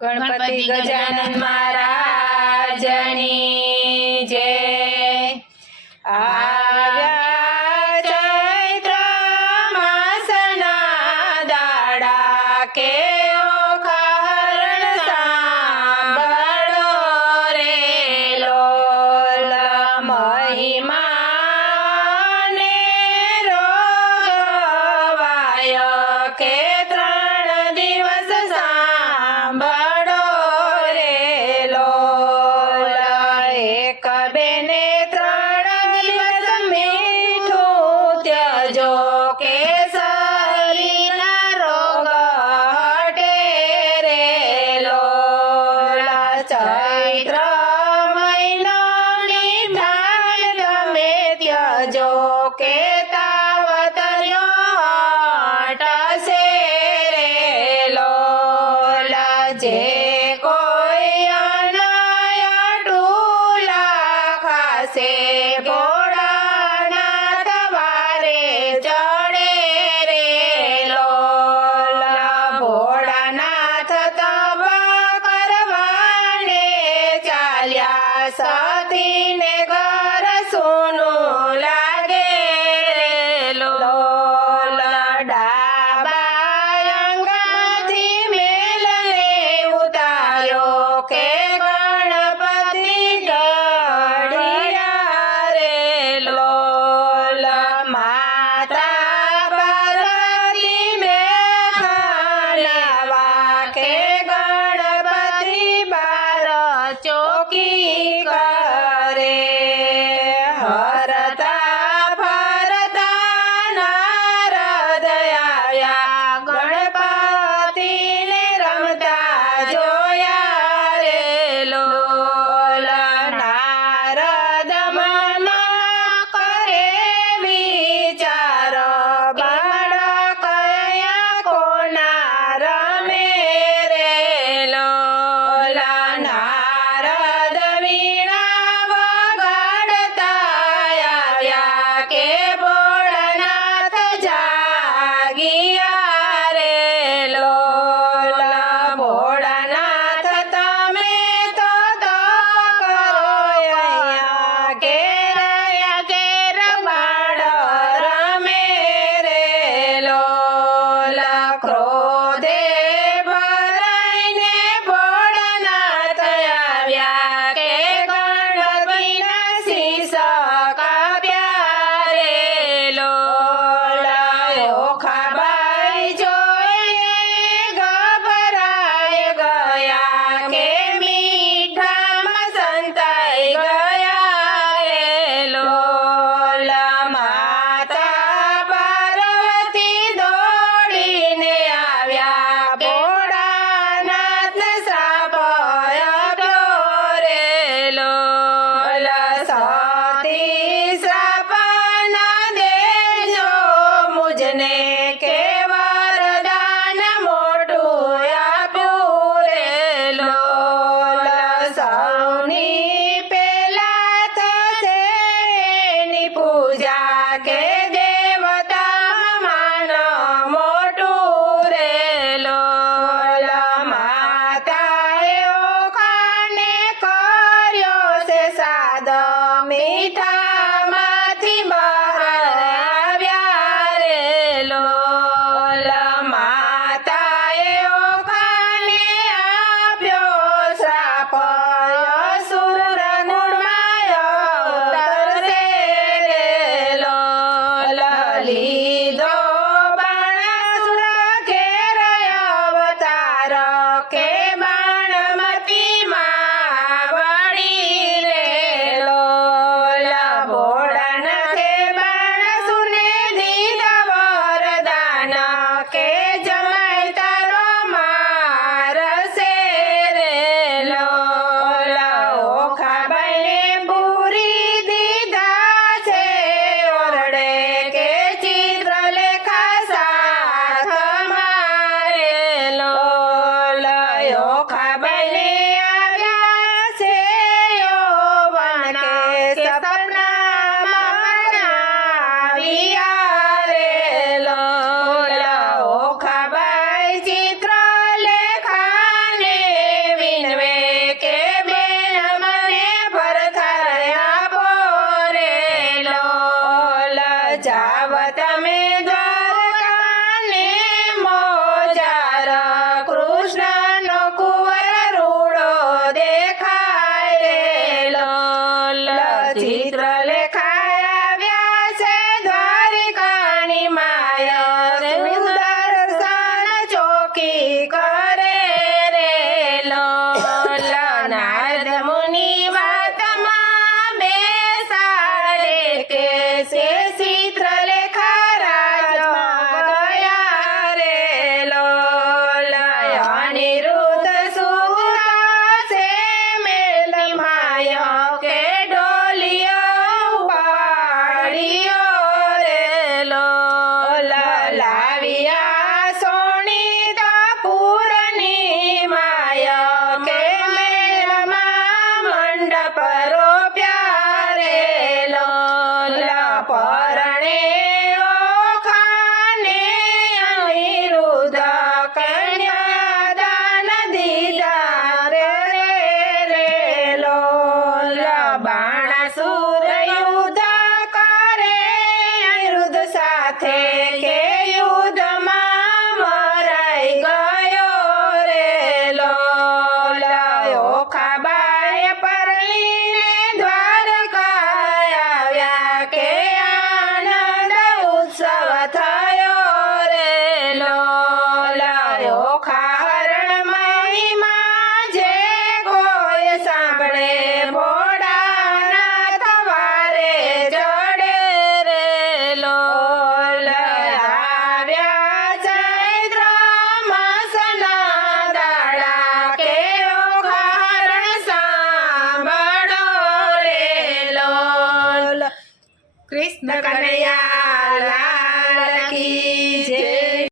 ગણપતિ ગજાનન મહારાજની જય. આવ્યા ચૈત્ર માસના દાડા કે મહિમા કે लोके da. Amém. Tá? ઓખાબાએ પરણીને కృష్ణ కనయ్యాల